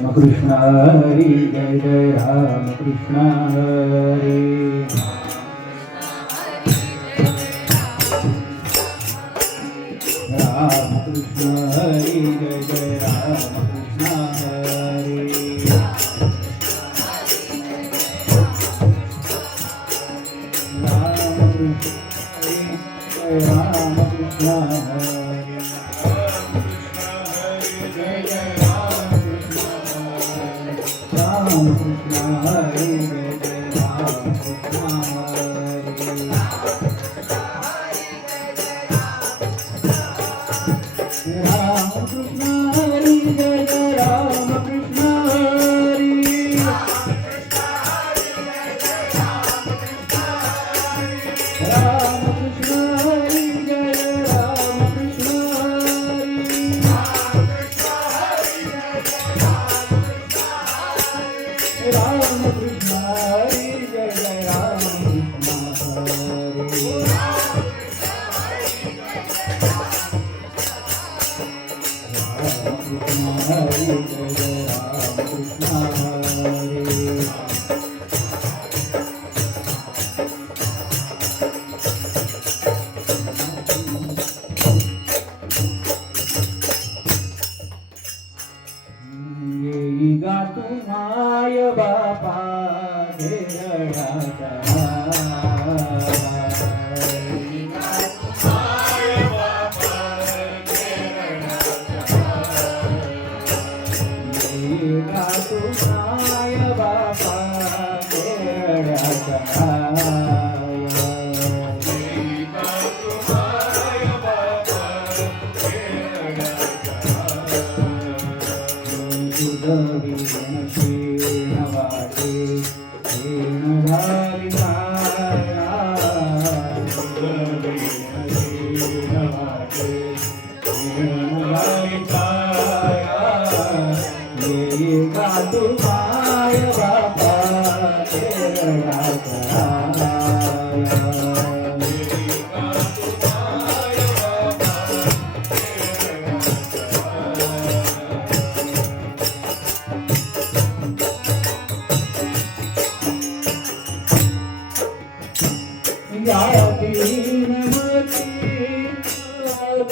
Rama Krishna Hari Jai Jai Krishna Hari Rama Krishna Hari Jai Jai Ram Ram Ram Ram Perdóname,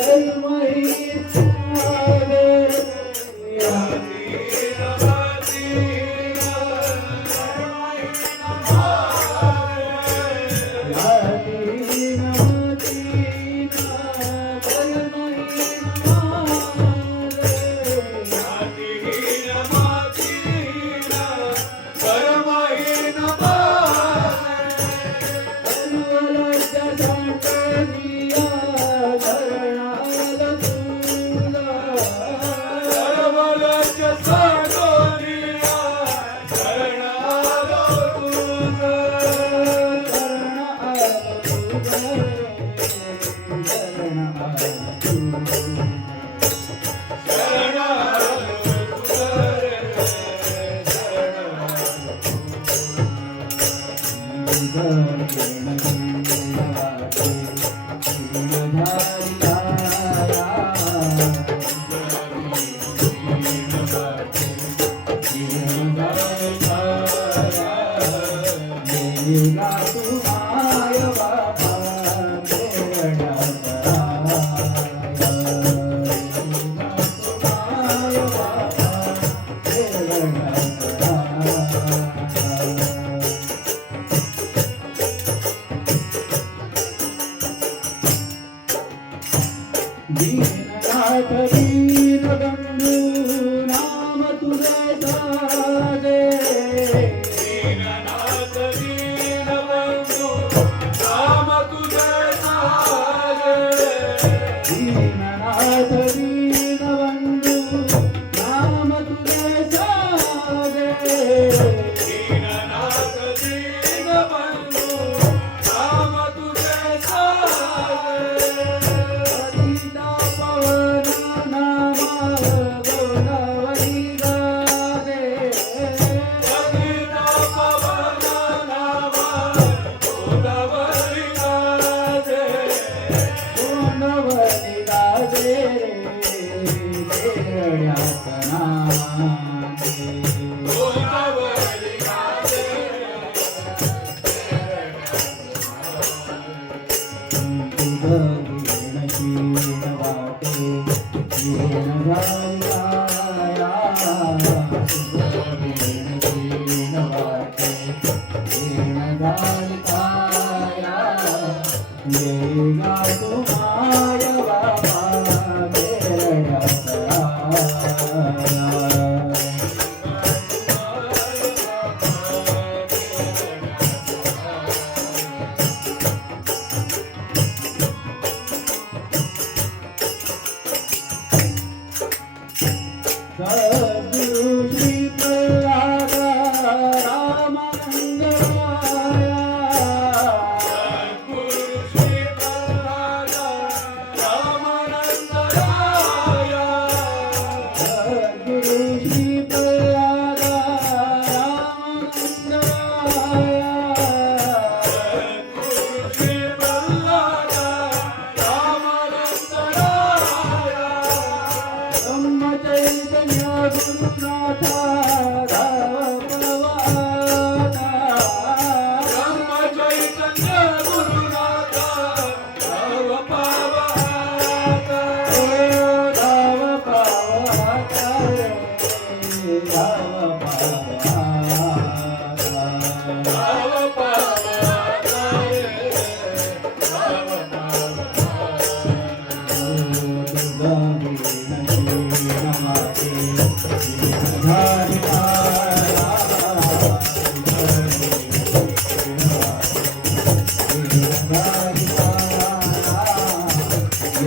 say the word. Deenanath दीनबन्धु नाम तुझा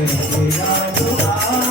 We are the Krishna